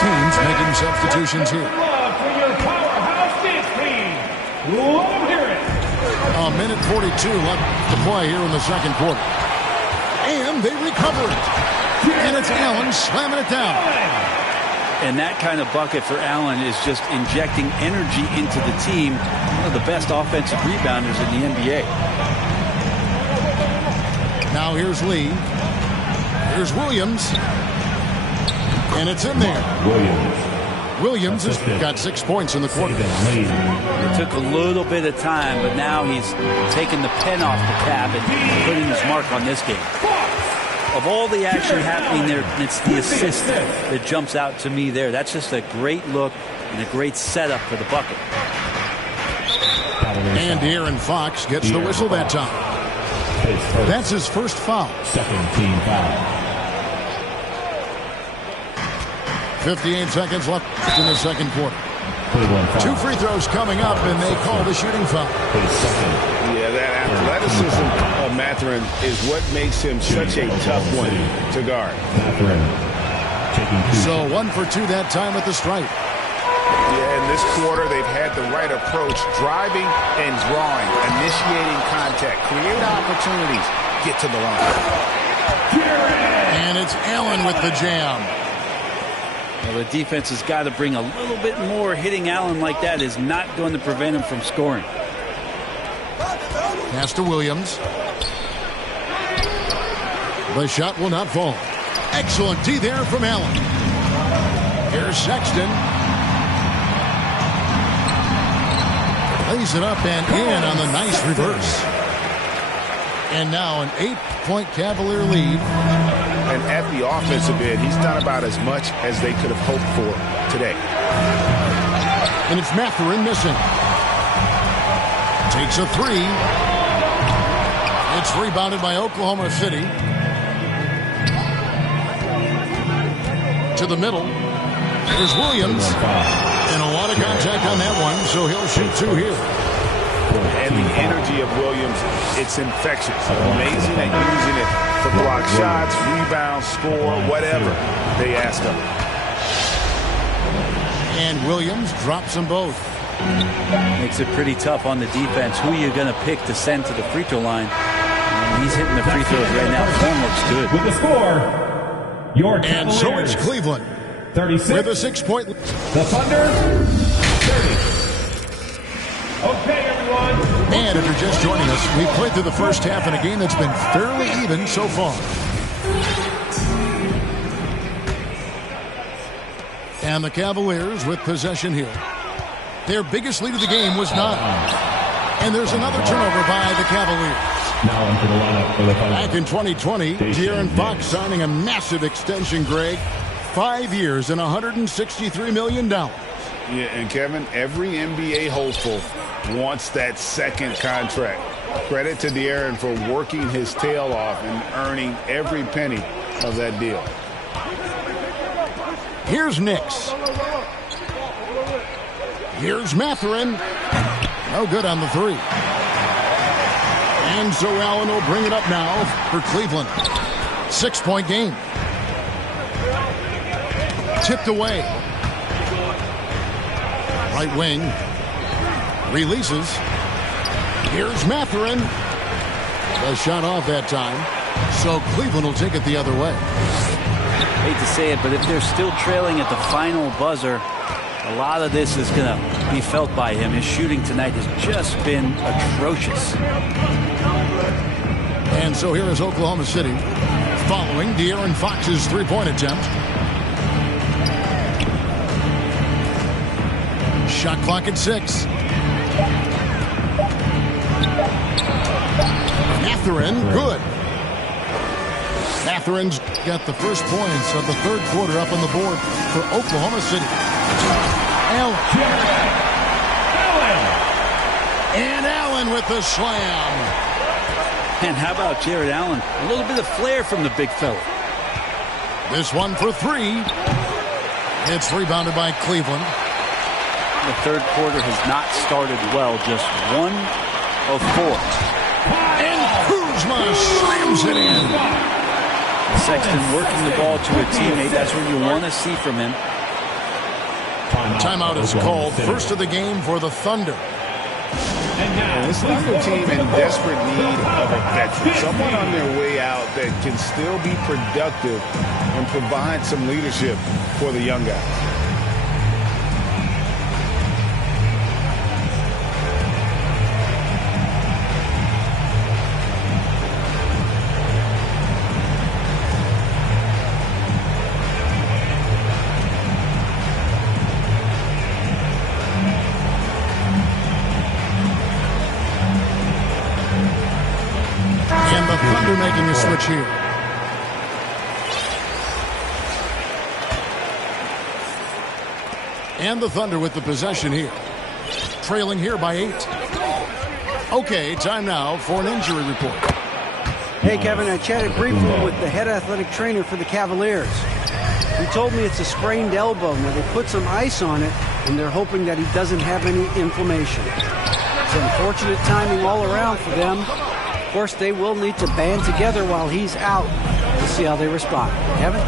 teams making substitutions here. A minute 42 left to play here in the second quarter. And they recover it. And it's Allen slamming it down. And that kind of bucket for Allen is just injecting energy into the team. One of the best offensive rebounders in the NBA. Now here's Lee. Here's Williams. And it's in there. Williams has got 6 points in the quarter. It took a little bit of time, but now he's taking the pen off the cap and putting his mark on this game. Of all the action happening there, it's the assist that jumps out to me there. That's just a great look and a great setup for the bucket. And De'Aaron Fox gets the whistle that time. That's his first foul. Second team foul. 58 seconds left in the second quarter. 2 free throws coming up, and they call the shooting foul. Yeah, that athleticism of Mathurin is what makes him such a tough one to guard. So 1 for 2 that time at the stripe. Yeah, in this quarter, they've had the right approach, driving and drawing, initiating contact, create opportunities, get to the line. And it's Allen with the jam. Well, the defense has got to bring a little bit more. Hitting Allen like that is not going to prevent him from scoring. Pass to Williams. The shot will not fall. Excellent D there from Allen. Here's Sexton. Lays it up and in on the nice reverse. And now an 8-point Cavalier lead. And at the offensive end, he's done about as much as they could have hoped for today. And it's Mathurin missing. Takes a 3. It's rebounded by Oklahoma City. To the middle. There's Williams. And a lot of contact on that one, so he'll shoot 2 here. And the energy of Williams, it's infectious. Amazing at using it to block shots, rebound, score, whatever they ask him. And Williams drops them both. Makes it pretty tough on the defense. Who are you going to pick to send to the free throw line? And he's hitting the free throws right now. Form looks good. With the score, your Cavaliers. And so it's Cleveland 36. with a 6-point. The Thunder 30. Okay, everyone. And if you're just joining us, we've played through the first half in a game that's been fairly even so far. And the Cavaliers with possession here. Their biggest lead of the game was 9. And there's another turnover by the Cavaliers. Now into the lineup for the final. Back in 2020, De'Aaron Fox signing a massive extension, Greg. 5 years and $163 million. Yeah, and Kevin, every NBA hopeful wants that second contract. Credit to De'Aaron for working his tail off and earning every penny of that deal. Here's Nix. Here's Mathurin. No good on the 3. And so Allen will bring it up now for Cleveland. 6-point game. Tipped away. Right wing. Releases. Here's Mathurin. The shot off that time. So Cleveland will take it the other way. Hate to say it, but if they're still trailing at the final buzzer, a lot of this is going to be felt by him. His shooting tonight has just been atrocious. And so here is Oklahoma City following De'Aaron Fox's 3-point attempt. Shot clock at 6. Mathurin, good. Mathurin's got the first points of the third quarter up on the board for Oklahoma City. Allen. And Allen with the slam. And how about Jared Allen? A little bit of flair from the big fella. This one for 3. It's rebounded by Cleveland. The third quarter has not started well. Just 1 of 4. And Kuzma slams it in. Sexton working the ball to a teammate. That's what you want to see from him. Timeout is called. First of the game for the Thunder. And this Thunder team in desperate need of a veteran, someone on their way out that can still be productive and provide some leadership for the young guys. Making the switch here. And the Thunder with the possession here. Trailing here by 8. Okay, time now for an injury report. Hey, Kevin, I chatted briefly with the head athletic trainer for the Cavaliers. He told me it's a sprained elbow. Now, they put some ice on it, and they're hoping that he doesn't have any inflammation. It's unfortunate timing all around for them. Of course, they will need to band together while he's out. We'll see how they respond. Kevin?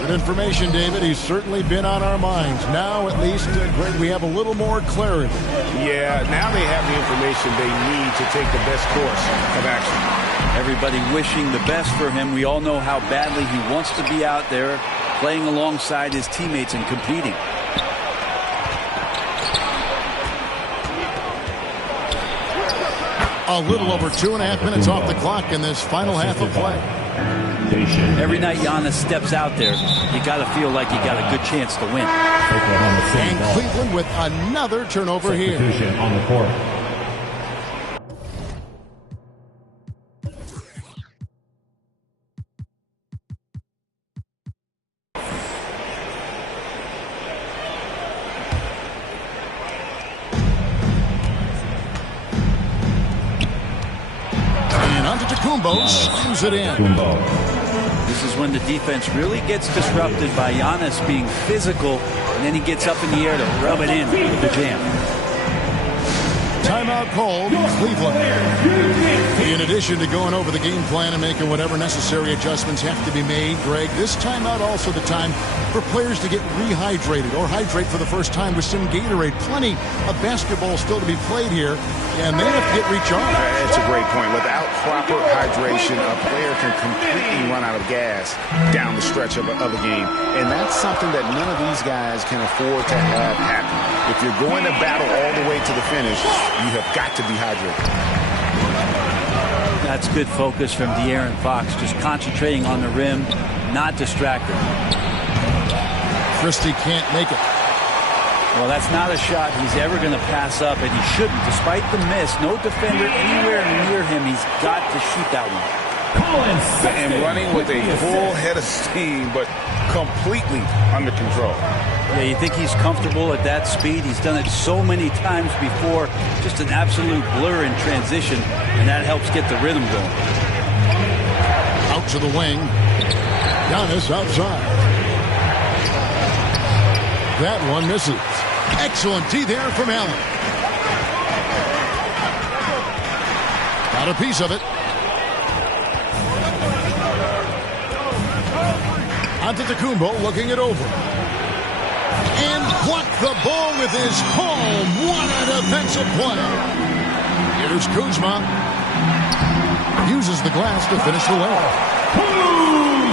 Good information, David. He's certainly been on our minds. Now, at least, Greg, we have a little more clarity. Yeah, now they have the information they need to take the best course of action. Everybody wishing the best for him. We all know how badly he wants to be out there playing alongside his teammates and competing. A little over 2.5 minutes off the clock in this final half of play. Every night Giannis steps out there, you got to feel like you got a good chance to win. And Cleveland with another turnover here. On the court. Slams it in. This is when the defense really gets disrupted by Giannis being physical, and then he gets up in the air to rub it in with the jam. Timeout called, Cleveland. In addition to going over the game plan and making whatever necessary adjustments have to be made, Greg, this timeout also the time for players to get rehydrated or hydrate for the first time with some Gatorade. Plenty of basketball still to be played here, and they have to get recharged. That's a great point. Without proper hydration, a player can completely run out of gas down the stretch of a game, and that's something that none of these guys can afford to have happen. If you're going to battle all the way to the finish, you have got to be hydrated. That's good focus from De'Aaron Fox, just concentrating on the rim, not distracted. Christie can't make it. Well, that's not a shot he's ever going to pass up, and he shouldn't. Despite the miss, no defender anywhere near him. He's got to shoot that one. And running with a full head of steam, but completely under control. Yeah, you think he's comfortable at that speed. He's done it so many times before. Just an absolute blur in transition, and that helps get the rhythm going. Out to the wing. Giannis outside. That one misses. Excellent D there from Allen. Got a piece of it. Antetokounmpo looking it over. And blocked the ball with his palm. What a defensive play. Here's Kuzma. Uses the glass to finish the layup.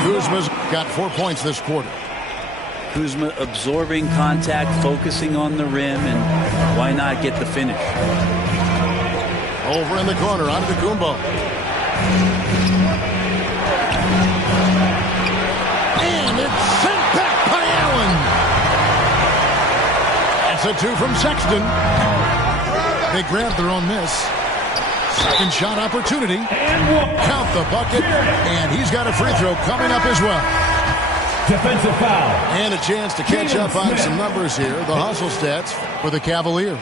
Kuzma's got 4 points this quarter. Kuzma absorbing contact, focusing on the rim, and why not get the finish? Over in the corner, Antetokounmpo. And it's sent back by Allen. That's a 2 from Sexton. They grabbed their own miss. Second shot opportunity. Count the bucket. And he's got a free throw coming up as well. Defensive foul. And a chance to catch up on some numbers here. The hustle stats for the Cavaliers.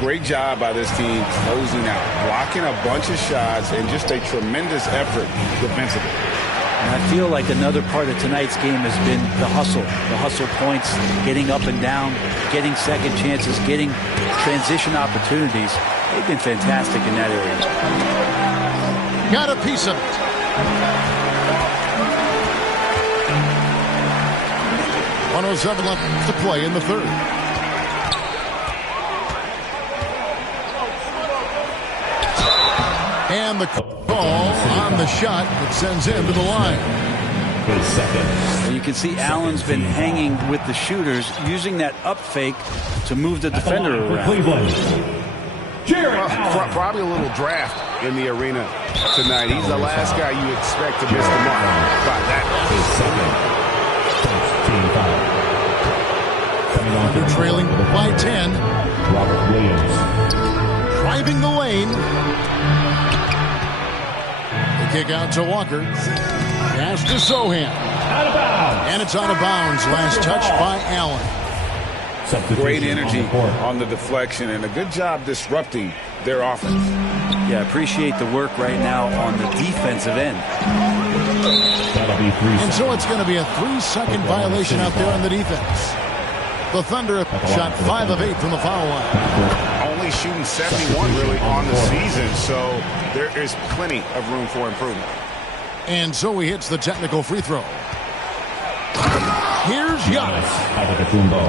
Great job by this team closing out, blocking a bunch of shots, and just a tremendous effort defensively. And I feel like another part of tonight's game has been the hustle points, getting up and down, getting second chances, getting transition opportunities. They've been fantastic in that area. Got a piece of it. 1:07 left to play in the third. And the call on the shot that sends him to the line. You can see Allen's been hanging with the shooters, using that up fake to move the defender around. Probably a little draft in the arena tonight. He's the last guy you expect to miss the mark by that. They're trailing by 10. Robert Williams. Driving the lane. The kick out to Walker. Pass to Sohan. Out of bounds. And it's out of bounds. Last touch by Allen. Great energy on the deflection and a good job disrupting their offense. Yeah, appreciate the work right now on the defensive end. That'll be 3 seconds. And so it's going to be a 3-second violation out there on the defense. The Thunder shot 5 of 8 from the foul line. Only shooting 71 really on the season, so there is plenty of room for improvement. And so he hits the technical free throw. Here's Giannis.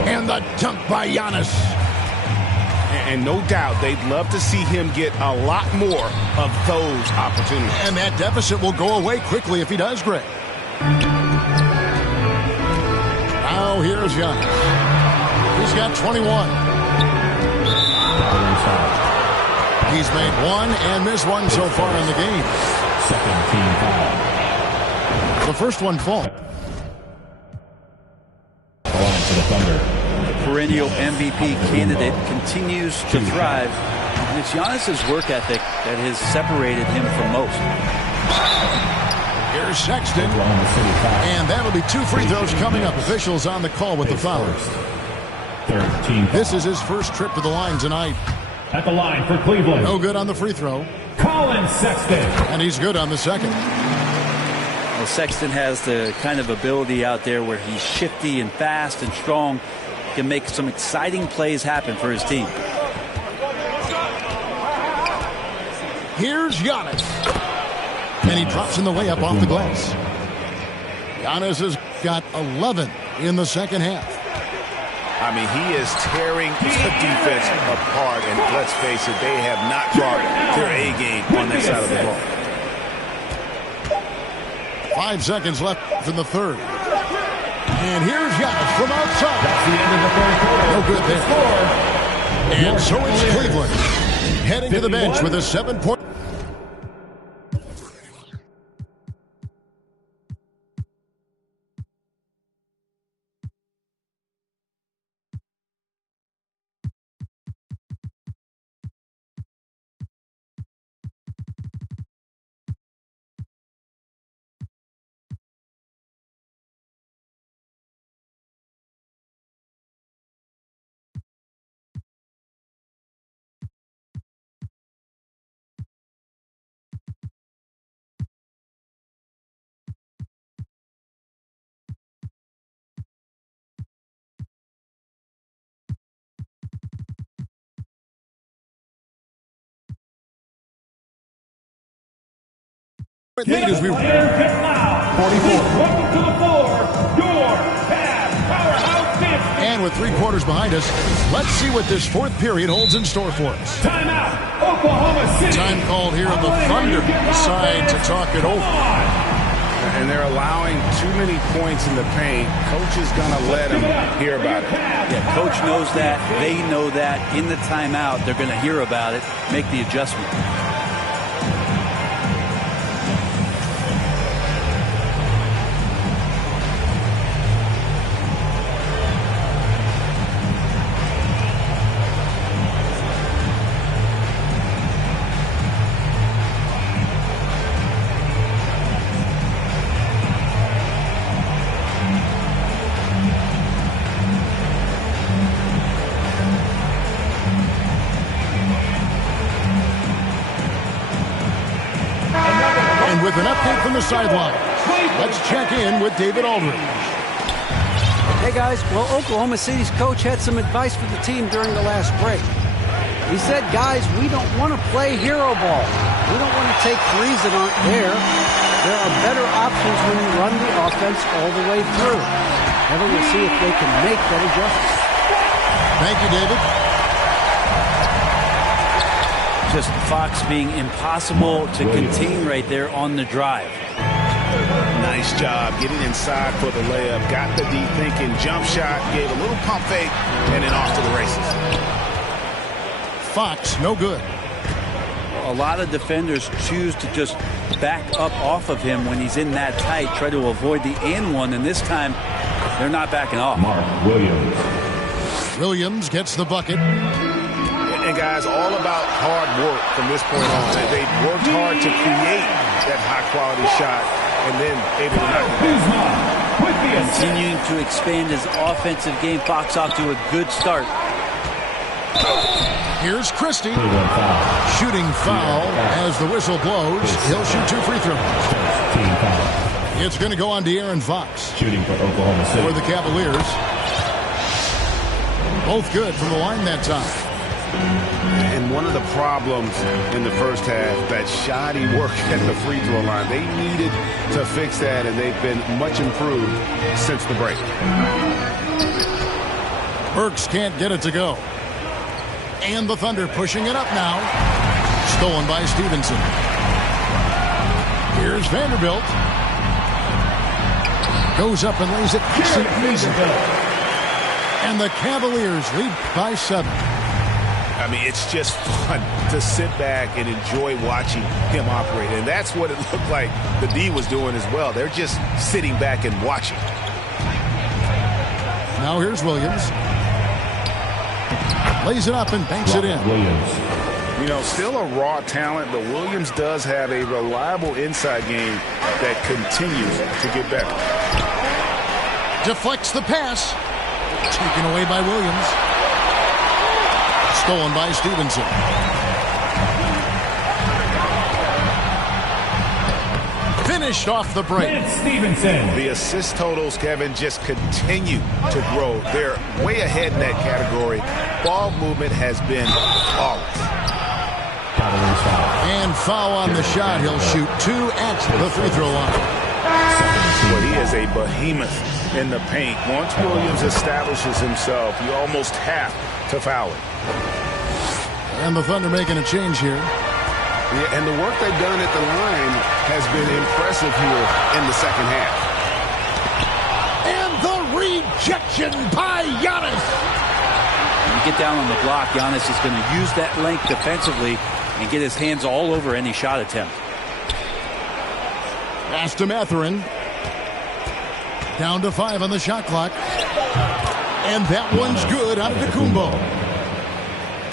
And the dunk by Giannis. And no doubt they'd love to see him get a lot more of those opportunities. And that deficit will go away quickly if he does, Greg. Now here's Giannis. He's got 21. He's made one and missed one so far in the game. Second team foul. The first one fall. For the Thunder. The perennial MVP candidate continues to thrive. And it's Giannis' work ethic that has separated him from most. Here's Sexton. And that'll be 2 free throws coming up. Officials on the call with the fouls. Third team foul. This is his first trip to the line tonight. At the line for Cleveland. No good on the free throw. Colin Sexton. And he's good on the second. Well, Sexton has the kind of ability out there where he's shifty and fast and strong. Can make some exciting plays happen for his team. Here's Giannis. And he drops in the layup off the glass. Giannis has got 11 in the second half. I mean, he is tearing the defense apart, and let's face it, they have not brought their A game on that side of the ball. 5 seconds left in the third. And here's Giannis from outside. That's the end of the third quarter. No good there. And so it's Cleveland heading to the bench with a 7-point. Lead as we 44. Welcome to the floor, your Cavs powerhouse dance. And with 3 quarters behind us, let's see what this fourth period holds in store for us. Timeout, Oklahoma City. Time called here, and the Thunder decide to talk it over. And they're allowing too many points in the paint. Coach is going to let them hear about it. Yeah, coach knows that. They know that. In the timeout, they're going to hear about it, make the adjustment. With an update from the sideline, let's check in with David Aldridge. Hey guys, well, Oklahoma City's coach had some advice for the team during the last break. He said, guys, we don't want to play hero ball. We don't want to take threes that aren't there. There are better options when you run the offense all the way through. Ever will see if they can make that adjustment. Thank you, David. Just Fox being impossible to contain right there on the drive. Nice job getting inside for the layup. Got the D thinking. Jump shot. Gave a little pump fake. And then off to the races. Fox, no good. A lot of defenders choose to just back up off of him when he's in that tight, try to avoid the and one, and this time they're not backing off. Mark Williams. Williams gets the bucket. And guys, all about hard work from this point on. They worked hard to create that high-quality shot and then able to knock it down. Continuing to expand his offensive game. Fox off to a good start. Here's Christie. Shooting foul as the whistle blows. He'll shoot 2 free throws. It's going to go on De'Aaron Fox. Shooting for Oklahoma City. For the Cavaliers. Both good from the line that time. And one of the problems in the first half, that shoddy work at the free throw line. They needed to fix that, and they've been much improved since the break. Burks can't get it to go. And the Thunder pushing it up now. Stolen by Stevenson. Here's Vanderbilt. Goes up and lays it. And the Cavaliers lead by 7. I mean, it's just fun to sit back and enjoy watching him operate. And that's what it looked like the D was doing as well. They're just sitting back and watching. Now here's Williams. Lays it up and banks it in. Williams. You know, still a raw talent, but Williams does have a reliable inside game that continues to get better. Deflects the pass. Taken away by Williams. Stolen by Stevenson. Finished off the break. Stevenson. The assist totals, Kevin, just continue to grow. They're way ahead in that category. Ball movement has been flawless. And foul on the shot. He'll shoot 2 at the free throw line. But he is a behemoth in the paint. Once Williams establishes himself, you almost have to foul him. And the Thunder making a change here. Yeah, and the work they've done at the line has been impressive here in the second half. And the rejection by Giannis. When you get down on the block, Giannis is going to use that length defensively and get his hands all over any shot attempt. Pass to Mathurin. Down to 5 on the shot clock. And that one's good out of Antetokounmpo.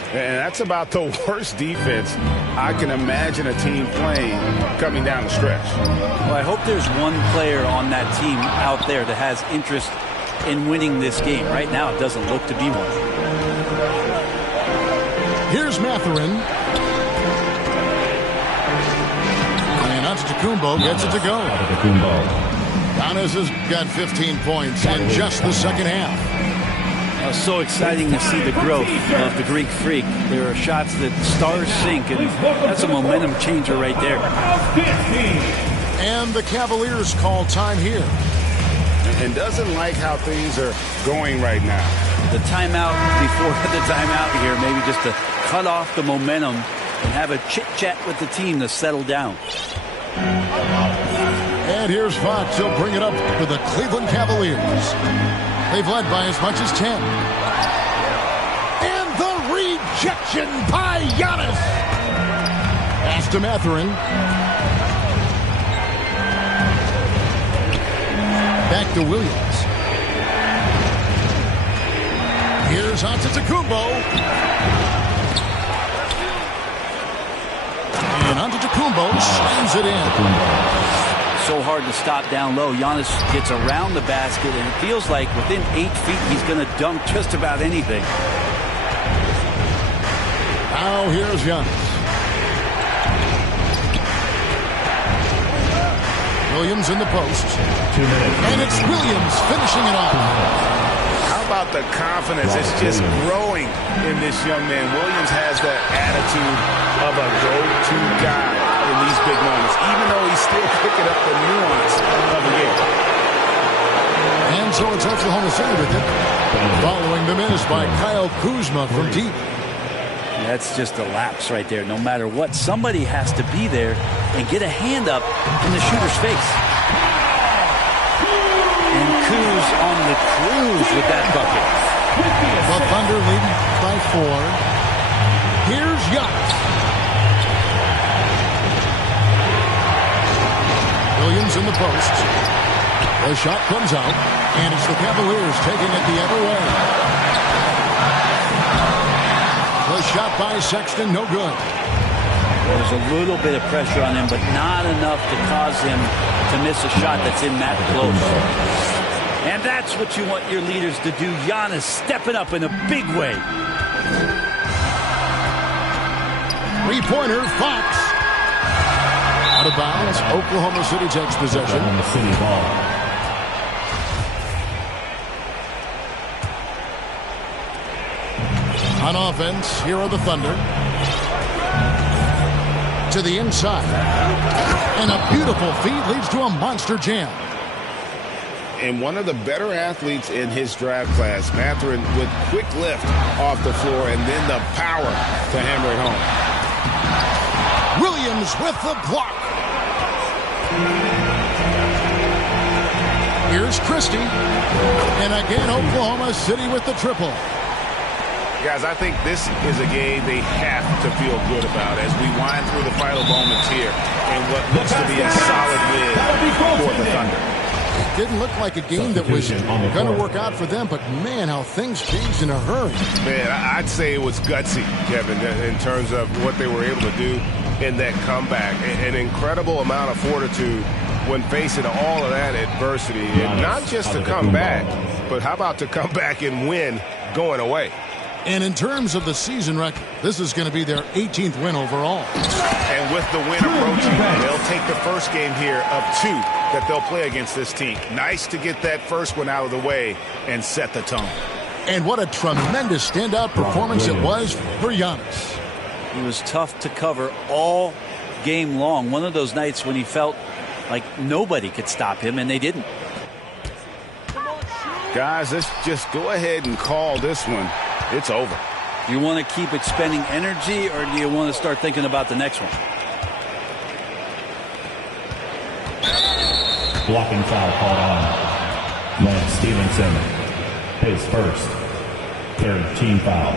And that's about the worst defense I can imagine a team playing coming down the stretch. Well, I hope there's one player on that team out there that has interest in winning this game. Right now, it doesn't look to be one. Here's Mathurin. And Antetokounmpo gets it to go. Giannis has got 15 points in just the second half. So exciting to see the growth of the Greek Freak. There are shots that stars sink, and that's a momentum changer right there. And the Cavaliers call time here. And doesn't like how things are going right now. The timeout before the timeout here, maybe just to cut off the momentum and have a chit-chat with the team to settle down. And here's Fox. He'll bring it up for the Cleveland Cavaliers. They've led by as much as 10. And the rejection by Giannis. Pass to Mathurin. Back to Williams. Here's Antetokounmpo. And Antetokounmpo slams it in. So hard to stop down low. Giannis gets around the basket, and it feels like within 8 feet he's going to dunk just about anything. Now here's Giannis. Williams in the post. 2 minutes. And it's Williams finishing it off. How about the confidence? It's just growing in this young man. Williams has that attitude of a go-to guy in these big moments, even though he's still picking up the nuance of the game. And so it's Oklahoma City with it. Following the miss by Kyle Kuzma from deep. That's just a lapse right there. No matter what, somebody has to be there and get a hand up in the shooter's face. And Kuz on the cruise with that bucket. The Thunder leading by 4. Here's Yachts. Williams in the post. The shot comes out, and it's the Cavaliers taking it the other way. The shot by Sexton, no good. There's a little bit of pressure on him, but not enough to cause him to miss a shot that's in that close. And that's what you want your leaders to do. Giannis stepping up in a big way. Three-pointer, Fox. Out of bounds. Oklahoma City takes possession. On the city ball. On offense, here are the Thunder. To the inside. And a beautiful feed leads to a monster jam. And one of the better athletes in his draft class, Mathurin, with quick lift off the floor and then the power to hammer it home. Williams with the block. Here's Christie. And again, Oklahoma City with the triple. Guys, I think this is a game they have to feel good about as we wind through the final moments here in what looks to be a solid win for the Thunder. It didn't look like a game that was going to work out for them, but man, how things changed in a hurry. Man, I'd say it was gutsy, Kevin, in terms of what they were able to do in that comeback. An incredible amount of fortitude when facing all of that adversity. And not just to come back, but how about to come back and win going away? And in terms of the season record, this is going to be their 18th win overall. And with the win approaching, they'll take the first game here of 2 that they'll play against this team. Nice to get that first one out of the way and set the tone. And what a tremendous standout performance it was for Giannis. He was tough to cover all game long. One of those nights when he felt like nobody could stop him, and they didn't. Guys, let's just go ahead and call this one. It's over. Do you want to keep expending energy, or do you want to start thinking about the next one? Blocking foul called on Lance Stevenson. His first. Third team foul.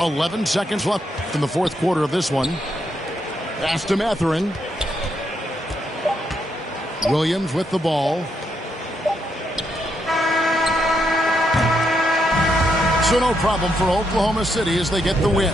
11 seconds left in the fourth quarter of this one. Pass to Mathurin. Williams with the ball. So no problem for Oklahoma City as they get the win.